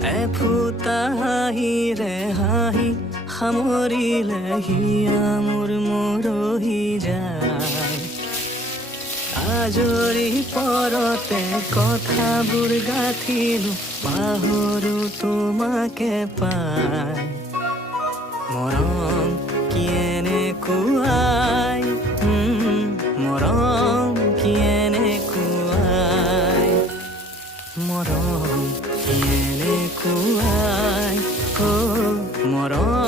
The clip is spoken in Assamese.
এফুটা হাঁহিৰে হাঁহি সামৰিলে হিয়া মোৰ মৰহি যায়। আজৰি পৰতে কথাবোৰ গাঁঠিলো, পাহৰো তোমাকে পাই। মৰম কি এনেকুৱাই, মৰম কি এনেকুৱাই, মৰম কি এনেকুৱাই, মৰম